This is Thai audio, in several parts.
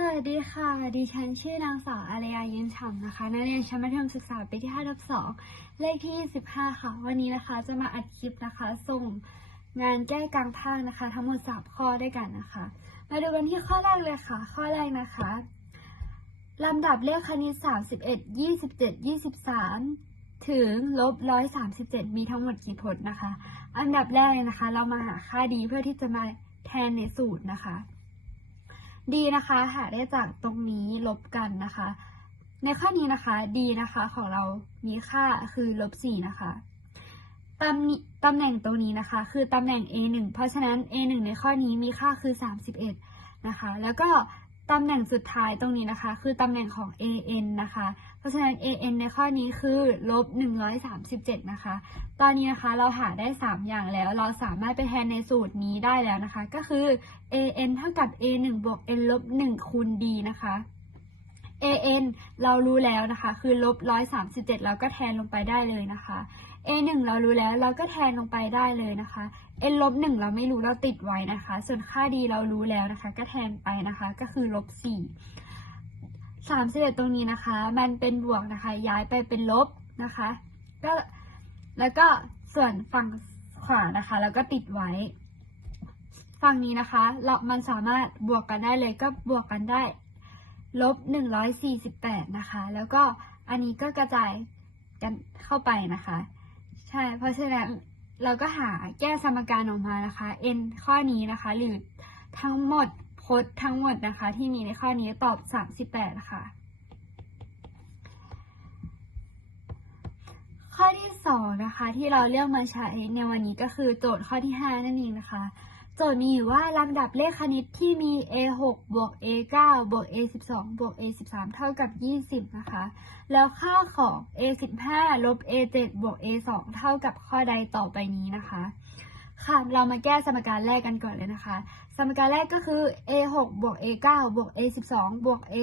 สวัสดีค่ะ ดิฉันชื่อนางสาวอารยาเย็นฉ่ำนะคะ นักเรียนชั้นมัธยมศึกษาปีที่5ทับ2เลขที่25ค่ะ วันนี้นะคะจะมาอัดคลิปนะคะ ส่งงานแก้กลางภาคนะคะ ทั้งหมด 3 ข้อด้วยกันนะคะ มาดูกันที่ข้อแรกเลยค่ะ ข้อแรกนะคะ ลำดับเลขคณิต31 27 23 ถึงลบ137 มีทั้งหมดกี่พจน์นะคะ อันดับแรกนะคะ เรามาหาค่าดีเพื่อที่จะมาแทนในสูตรนะคะ ดีนะคะ หาได้จากตรงนี้ลบกันนะคะ ในข้อนี้นะคะดีนะคะของเรามีค่าคือลบสี่นะคะตำตำแหน่งตรงนี้นะคะ คือตำแหน่ง a 1เพราะฉะนั้น a 1ในข้อนี้มีค่าคือ 31นะคะ แล้วก็ ตำแหน่งสุดท้ายตรงนี้นะคะ คือตำแหน่งของ a n นะคะ เพราะฉะนั้น a n ในข้อนี้คือลบ137 นะคะ ตอนนี้นะคะเราหาได้ 3 อย่างแล้ว เราสามารถไปแทนในสูตรนี้ได้แล้วนะคะ ก็คือ a n เท่ากับ a 1บวก n ลบ1คูณ d นะคะ a n เรารู้แล้วนะคะ คือลบ137 เราก็แทนลงไปได้เลยนะคะ a 1 เรารู้แล้วเราก็แทนลงไปได้เลยนะคะ n ลบ1เราไม่รู้เราติดไว้นะคะ ส่วนค่า d เรารู้แล้วนะคะ ก็แทนไปนะคะ ก็คือลบ4 31 ตรงนี้นะคะ มันเป็นบวกนะคะ ย้ายไปเป็นลบนะคะ ก็แล้วก็ส่วนฝั่งขวานะคะแล้วก็ติดไว้ฝั่งนี้นะคะ เรา มันสามารถบวกกันได้เลยก็บวกกันได้ ลบ 148 นะคะ แล้วก็อันนี้ก็กระจายกันเข้าไปนะคะ ใช่ เพราะฉะนั้นเราก็หาแก้สมการออกมานะคะ n ข้อนี้นะคะ หรือทั้งหมดพจน์ทั้งหมดนะคะ ที่มีในข้อนี้ตอบ 38นะคะข้อที่สองนะคะที่เราเลือกมาใช้ในวันนี้ก็คือโจทย์ข้อที่ 5 นั่นเองนะคะ โจทย์มีอยู่ว่าลำดับเลขคณิตที่มี a 6บวก a 9บวก a 12บวก a 13เท่ากับ 20 นะคะ แล้วค่าของ a 15ลบ a 7บวก a 2เท่ากับข้อใดต่อไปนี้นะคะ ค่ะ เรามาแก้สมการแรกกันก่อนเลยนะคะ สมการแรกก็คือ a 6บวก a 9บวก a 12บวก a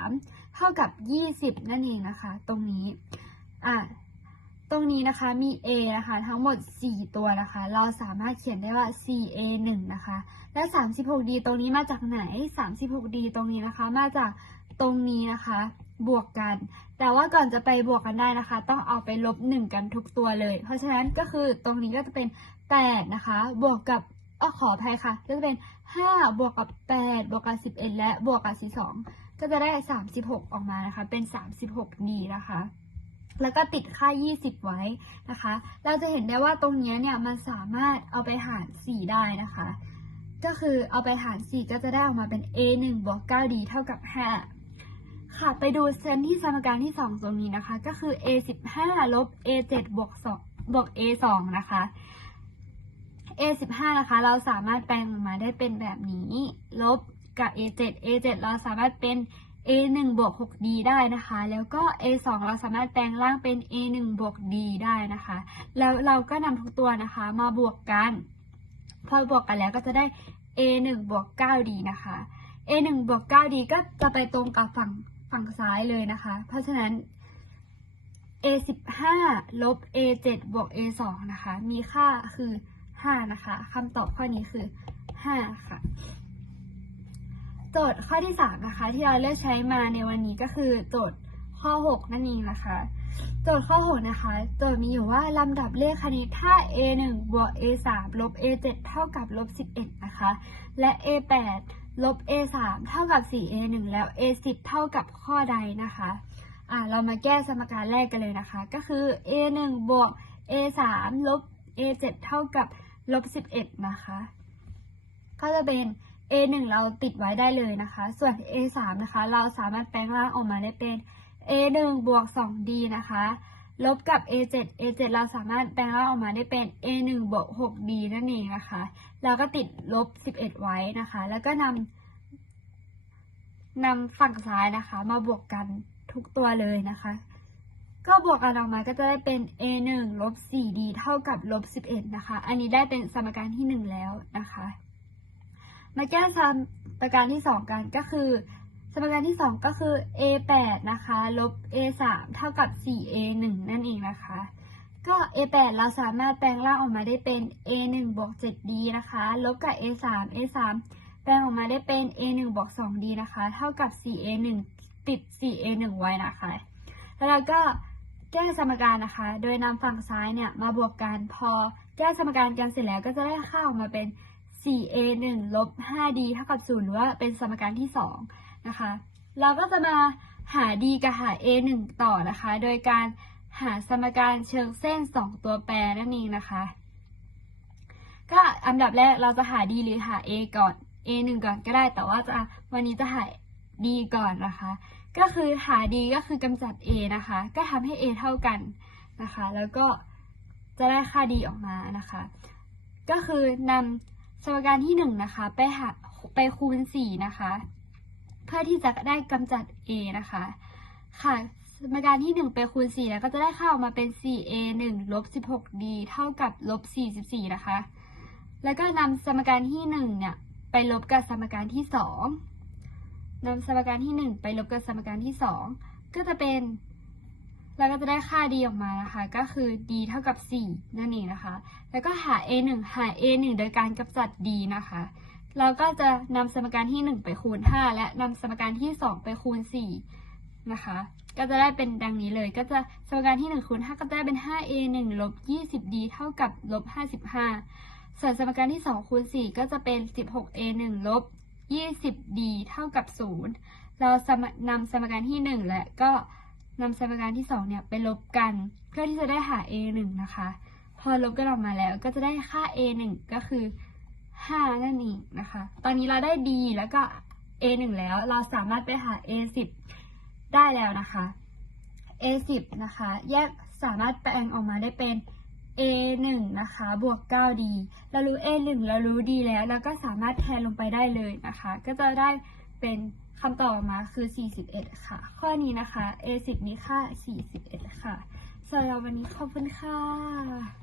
13เท่ากับ 20 นั่นเองนะคะ ตรงนี้ อะ ตรงนี้นะคะมี a นะคะทั้งหมด 4 ตัวนะคะ เราสามารถเขียนได้ว่า 4a 1นะคะ และ 36d ตรงนี้มาจากไหน 36d ตรงนี้นะคะ มาจากตรงนี้นะคะ บวกกัน แต่ว่าก่อนจะไปบวกกันได้นะคะ ต้องเอาไปลบ 1 กันทุกตัวเลย เพราะฉะนั้นก็คือตรงนี้ก็จะเป็น 8 นะคะ บวกกับออขออภัยค่ะก็จะเป็น 5 บวกกับ 8 บวกกับ 11 และบวกกับ42ก็จะได้ 36 ออกมานะคะ เป็น 36d นะคะ แล้วก็ติดค่า 20 ไว้นะคะ เราจะเห็นได้ว่าตรงนี้เนี่ยมันสามารถเอาไปหาร 4 ได้นะคะ ก็คือเอาไปหาร 4 ก็จะได้ออกมาเป็น a 1บวก 9d เท่ากับ 5 ค่ะ ไปดูเซนที่สมการที่ 2 ตรงนี้นะคะ ก็คือ a 15ลบ a 7บวก2บวก a 2นะคะ a 15นะคะ เราสามารถแปลงออกมาได้เป็นแบบนี้ ลบกับ a 7 a 7เราสามารถเป็น a 1 บวก 6d ได้นะคะ แล้วก็ a 2 เราสามารถแปลงร่างเป็น a 1 บวก d ได้นะคะ แล้วเราก็นำทุกตัวนะคะมาบวกกัน พอบวกกันแล้วก็จะได้ a 1 บวก 9d นะคะ a 1 บวก 9d ก็จะไปตรงกับฝั่งฝั่งซ้ายเลยนะคะ เพราะฉะนั้น a 15 ลบ a 7 บวก a 2 นะคะ มีค่าคือ 5 นะคะคำตอบข้อนี้คือ 5 ค่ะ โจทย์ข้อที่3นะคะที่เราเลือกใช้มาในวันนี้ก็คือโจทย์ข้อ 6 นั่นเองนะคะ โจทย์ข้อ 6 นะคะ โจทย์มีอยู่ว่าลำดับเลขคณิตถ้า a 1บวก a 3ลบ a 7เท่ากับลบ11นะคะ และ a 8ลบ a 3เท่ากับ 4a 1แล้ว a 10เท่ากับข้อใดนะคะอ่าเรามาแก้สมการแรกกันเลยนะคะ ก็คือ a 1บวก a 3ลบ a 7เท่ากับลบ11นะคะ ก็จะเป็น a 1 เราติดไว้ได้เลยนะคะ ส่วน a 3 นะคะ เราสามารถแปลงร่างออกมาได้เป็น a 1 บวก 2d นะคะ ลบกับ a 7 a 7 เราสามารถแปลงร่างออกมาได้เป็น a 1 บวก 6d นั่นเองนะคะแล้วก็ติดลบ 11 ไว้นะคะ แล้วก็นำนำฝั่งซ้ายนะคะ มาบวกกันทุกตัวเลยนะคะ ก็บวกกันออกมาก็จะได้เป็น a 1 ลบ 4d เท่ากับลบ 11 นะคะ อันนี้ได้เป็นสมการที่ 1 แล้วนะคะ มาแก้สมการที่ 2 กันก็คือ สมการที่ 2 ก็คือ a 8นะคะลบ a 3เท่ากับ 4a 1นั่นเองนะคะ ก็ a 8เราสามารถแปลงร่างออกมาได้เป็น a 1บวก 7d นะคะลบกับ a 3 a 3แปลงออกมาได้เป็น a 1บวก 2d นะคะ เท่ากับ 4a 1ติด 4a 1ไว้นะคะ แล้วเราก็แก้สมการนะคะ โดยนำฝั่งซ้ายเนี่ยมาบวกกันพอแก้สมการกันเสร็จแล้วก็จะได้ค่าออกมาเป็น 4a 1ลบ 5d เท่ากับ0หรือว่าเป็นสมการที่2นะคะ เราก็จะมาหา d กับหา a 1ต่อนะคะ โดยการหาสมการเชิงเส้น 2 ตัวแปรนั่นเองนะคะ ก็อันดับแรกเราจะหา d หรือหา a ก่อน a 1ก่อนก็ได้ แต่ว่าจะวันนี้จะหา d ก่อนนะคะ ก็คือหา d ก็คือกำจัด a นะคะ ก็ทำให้ a เท่ากันนะคะ แล้วก็จะได้ค่า d ออกมานะคะ ก็คือนำ สมการที่1นะคะ ไปหาไปคูณ4นะคะ เพื่อที่จะได้กำจัด a นะคะ ค่ะสมการที่ 1 ไปคูณ4แล้วก็จะได้ค่าออกมาเป็น 4a 1ลบ 16d เท่ากับลบ 44 นะคะ แล้วก็นำสมการที่ 1 เนี่ย ไปลบกับสมการที่ 2นำสมการที่ 1 ไปลบกับสมการที่ 2 ก็จะเป็น เราก็จะได้ค่า d ออกมานะคะ ก็คือ d เท่ากับ 4 นั่นเองนะคะ แล้วก็หา a 1หา a 1โดยการกำจัด d นะคะ เราก็จะนำสมการที่ 1 ไปคูณ 5 และนำสมการที่ 2 ไปคูณ 4 นะคะ ก็จะได้เป็นดังนี้เลย ก็จะสมการที่ 1 คูณ 5 ก็จะได้เป็น 5a 1ลบ 20d เท่ากับลบ 55 ส่วนสมการที่ 2 คูณ 4 ก็จะเป็น 16a 1ลบ 20d เท่ากับ 0 เรานำสมการที่ 1 และก็ นำสมการที่ 2 เนี่ยไปลบกันเพื่อที่จะได้หา a 1 นะคะ พอลบกันออกมาแล้วก็จะได้ค่า a 1 ก็คือ 5 นั่นเองนะคะ ตอนนี้เราได้ d แล้วก็ a 1 แล้วเราสามารถไปหา a 10 ได้แล้วนะคะ a 10 นะคะ แยกสามารถแปลงออกมาได้เป็น a 1 นะคะบวก 9d เรารู้ a 1 เรารู้ d แล้วแล้วก็สามารถแทนลงไปได้เลยนะคะ ก็จะได้เป็น คำตอบออกมาคือ 41 ค่ะ ข้อนี้นะคะ a 10 มีค่า 41 ค่ะสำหรับวันนี้ขอบคุณค่ะ